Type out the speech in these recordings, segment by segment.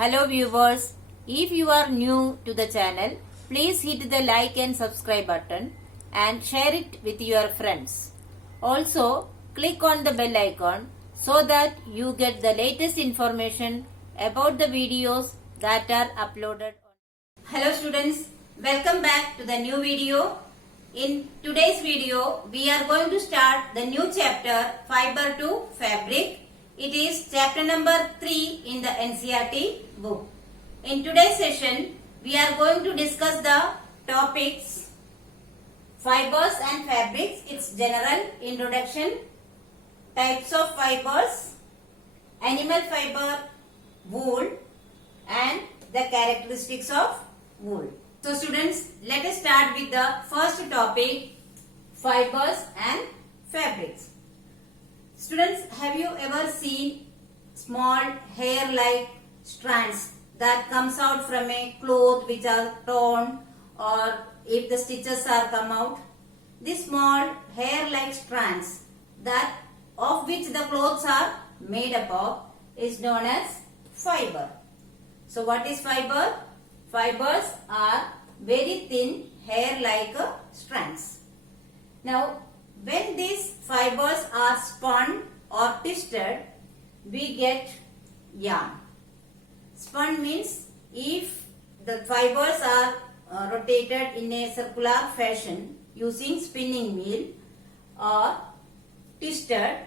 Hello viewers, if you are new to the channel, please hit the like and subscribe button and share it with your friends. Also, click on the bell icon so that you get the latest information about the videos that are uploaded. Hello students, welcome back to the new video. In today's video, we are going to start the new chapter Fiber to Fabric. It is chapter number 3 in the NCERT book. In today's session, we are going to discuss the topics fibers and fabrics, its general introduction, types of fibers, animal fiber, wool, and the characteristics of wool. So students, let us start with the first topic, fibers and fabrics. Students, have you ever seen small hair-like strands that comes out from a cloth which are torn, or if the stitches are come out? These small hair-like strands that of which the clothes are made up of is known as fiber. So what is fiber? Fibers are very thin hair-like strands. Now, when these fibers are spun or twisted, we get yarn. Spun means if the fibers are rotated in a circular fashion using spinning wheel, or twisted,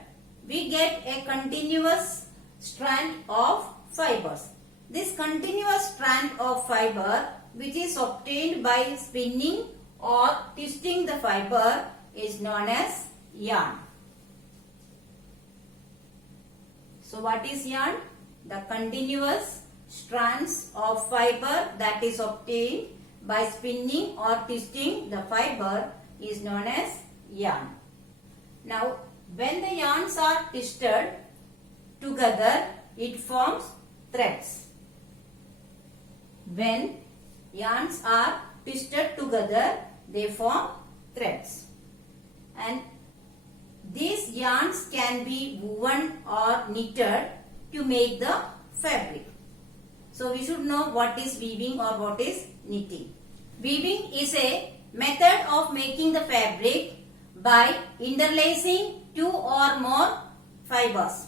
we get a continuous strand of fibers. This continuous strand of fiber, which is obtained by spinning or twisting the fiber, is known as yarn. So what is yarn? The continuous strands of fiber that is obtained by spinning or twisting the fiber is known as yarn. Now, when the yarns are twisted together, it forms threads. When yarns are twisted together, they form threads. And these yarns can be woven or knitted to make the fabric. So we should know what is weaving or what is knitting. Weaving is a method of making the fabric by interlacing two or more fibers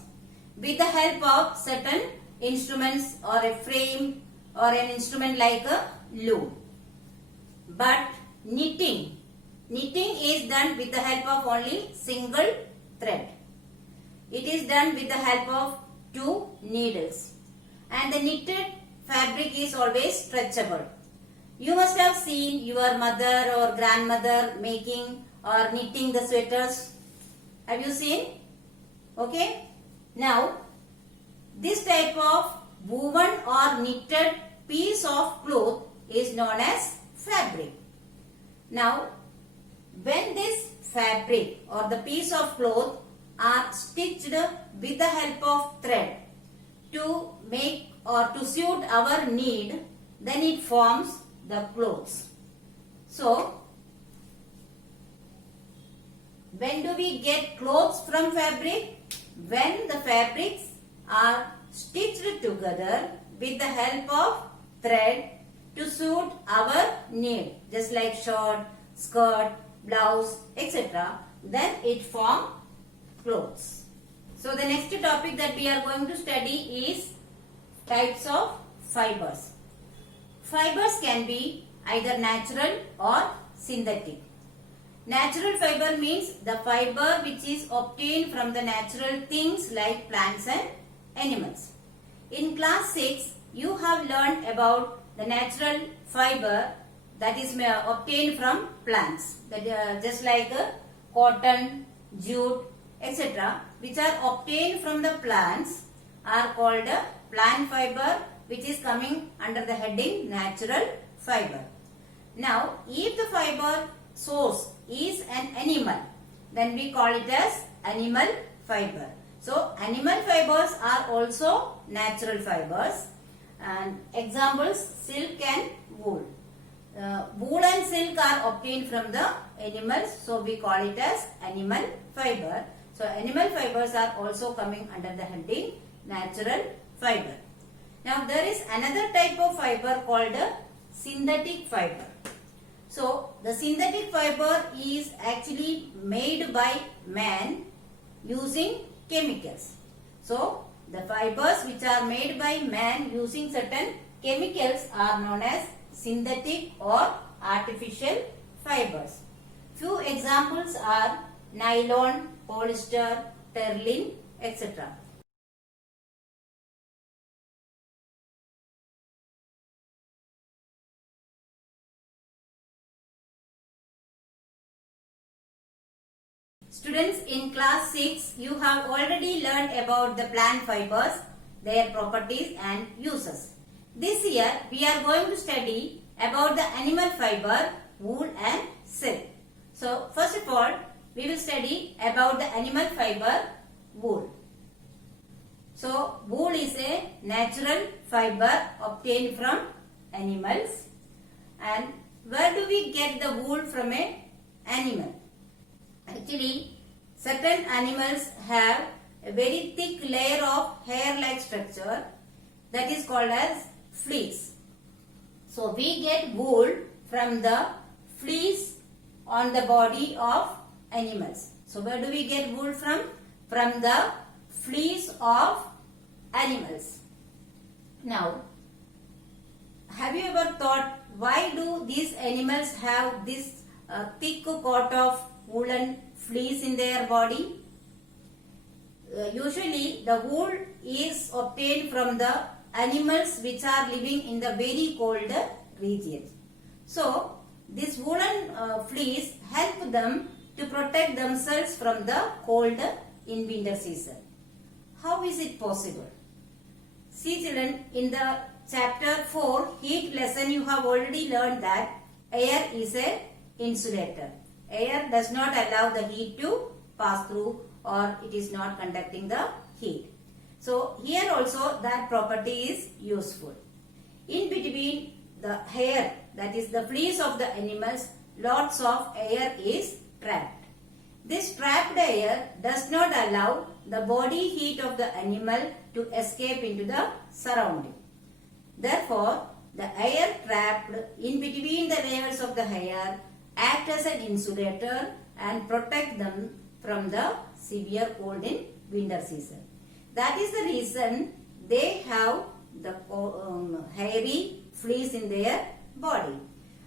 with the help of certain instruments or a frame or an instrument like a loom. But knitting is done with the help of only single thread. It is done with the help of two needles. And the knitted fabric is always stretchable. You must have seen your mother or grandmother making or knitting the sweaters. Have you seen? Okay. Now, this type of woven or knitted piece of cloth is known as fabric. Now, when this fabric or the piece of cloth are stitched with the help of thread to make or to suit our need, then it forms the clothes. So, when do we get clothes from fabric? When the fabrics are stitched together with the help of thread to suit our need, just like shirt, skirt, blouse, etc., then it forms clothes. So the next topic that we are going to study is types of fibers. Fibers can be either natural or synthetic. Natural fiber means the fiber which is obtained from the natural things like plants and animals. In class 6, you have learned about the natural fiber that is obtained from plants, that just like cotton, jute, etc., which are obtained from the plants are called plant fiber, which is coming under the heading natural fiber. Now, if the fiber source is an animal, then we call it as animal fiber. So, animal fibers are also natural fibers, and examples silk and wool. Wool and silk are obtained from the animals, so we call it as animal fiber. So animal fibers are also coming under the heading natural fiber. Now there is another type of fiber called synthetic fiber. So the synthetic fiber is actually made by man using chemicals. So the fibers which are made by man using certain chemicals are known as synthetic or artificial fibers. Few examples are nylon, polyester, terling, etc. Students, in class 6, you have already learned about the plant fibers, their properties and uses. This year, we are going to study about the animal fiber, wool and silk. So, first of all, we will study about the animal fiber, wool. So, wool is a natural fiber obtained from animals. And where do we get the wool from an animal? Actually, certain animals have a very thick layer of hair-like structure that is called as fleece. So, we get wool from the fleece on the body of animals. So, where do we get wool from? From the fleece of animals. Now, have you ever thought why do these animals have this thick coat of woolen fleece in their body? Usually the wool is obtained from the animals which are living in the very cold regions. So this woolen fleece help them to protect themselves from the cold in winter season. How is it possible? See children, in the chapter 4 heat lesson you have already learned that air is a insulator. Air does not allow the heat to pass through, or it is not conducting the heat. So here also that property is useful. In between the hair, that is the fleece of the animals, lots of air is trapped. This trapped air does not allow the body heat of the animal to escape into the surrounding. Therefore, the air trapped in between the layers of the hair act as an insulator and protect them from the severe cold in winter season. That is the reason they have the hairy fleece in their body.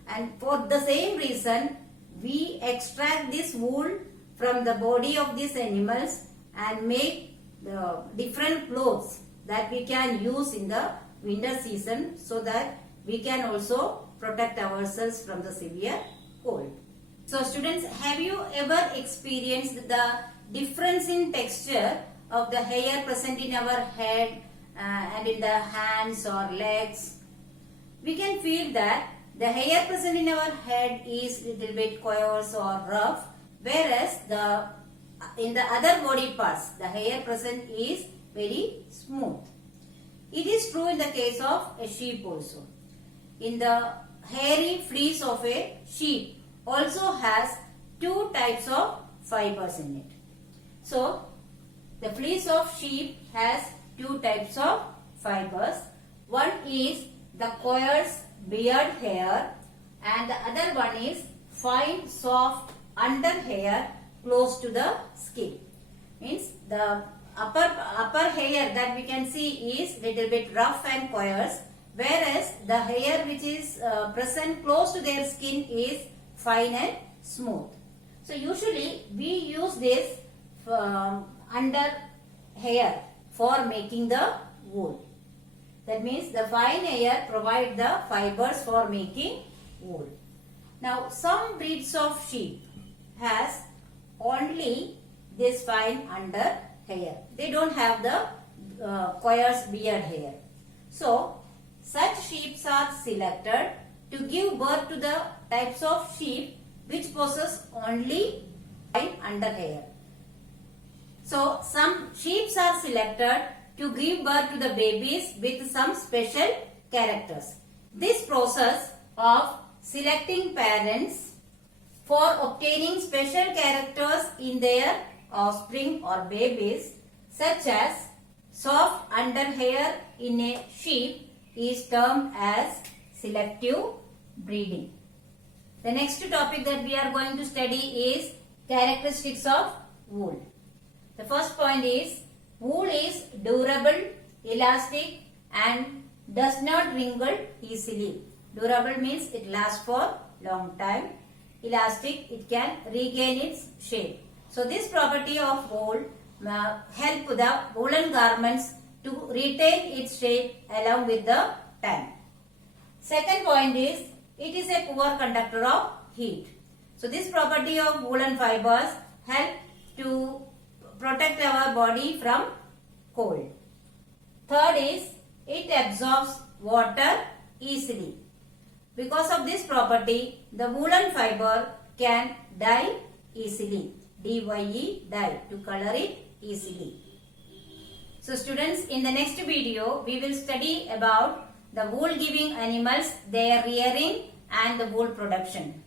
And for the same reason, we extract this wool from the body of these animals and make the different clothes that we can use in the winter season, so that we can also protect ourselves from the severe cold. So students, have you ever experienced the difference in texture of the hair present in our head and in the hands or legs? We can feel that the hair present in our head is little bit coarse or rough, whereas in the other body parts the hair present is very smooth. It is true in the case of a sheep also. In the hairy fleece of a sheep also has two types of fibers in it. So the fleece of sheep has two types of fibers. One is the coarse beard hair and the other one is fine soft under hair close to the skin. Means the upper hair that we can see is little bit rough and coarse, whereas the hair which is present close to their skin is fine and smooth. So usually we use this under hair for making the wool. That means the fine hair provide the fibers for making wool. Now some breeds of sheep has only this fine under hair. They don't have the coarse beard hair. So such sheep are selected to give birth to the types of sheep which possess only fine under hair. So some sheep are selected to give birth to the babies with some special characters. This process of selecting parents for obtaining special characters in their offspring or babies, such as soft underhair in a sheep is termed as selective breeding. The next topic that we are going to study is characteristics of wool. The first point is wool is durable, elastic and does not wrinkle easily. Durable means it lasts for long time. Elastic, it can regain its shape. So this property of wool help the woolen garments to retain its shape along with the time. Second point is it is a poor conductor of heat. So this property of woolen fibers help to protect our body from cold. Third is it absorbs water easily. Because of this property, the woolen fiber can dye easily. D-Y-E, dye, to color it easily. So students, in the next video, we will study about the wool giving animals, their rearing and the wool production.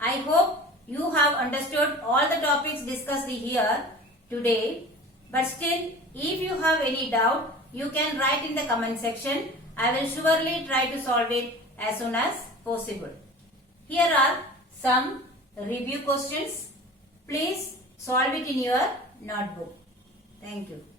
I hope you have understood all the topics discussed here today. But still, if you have any doubt, you can write in the comment section. I will surely try to solve it as soon as possible. Here are some review questions. Please solve it in your notebook. Thank you.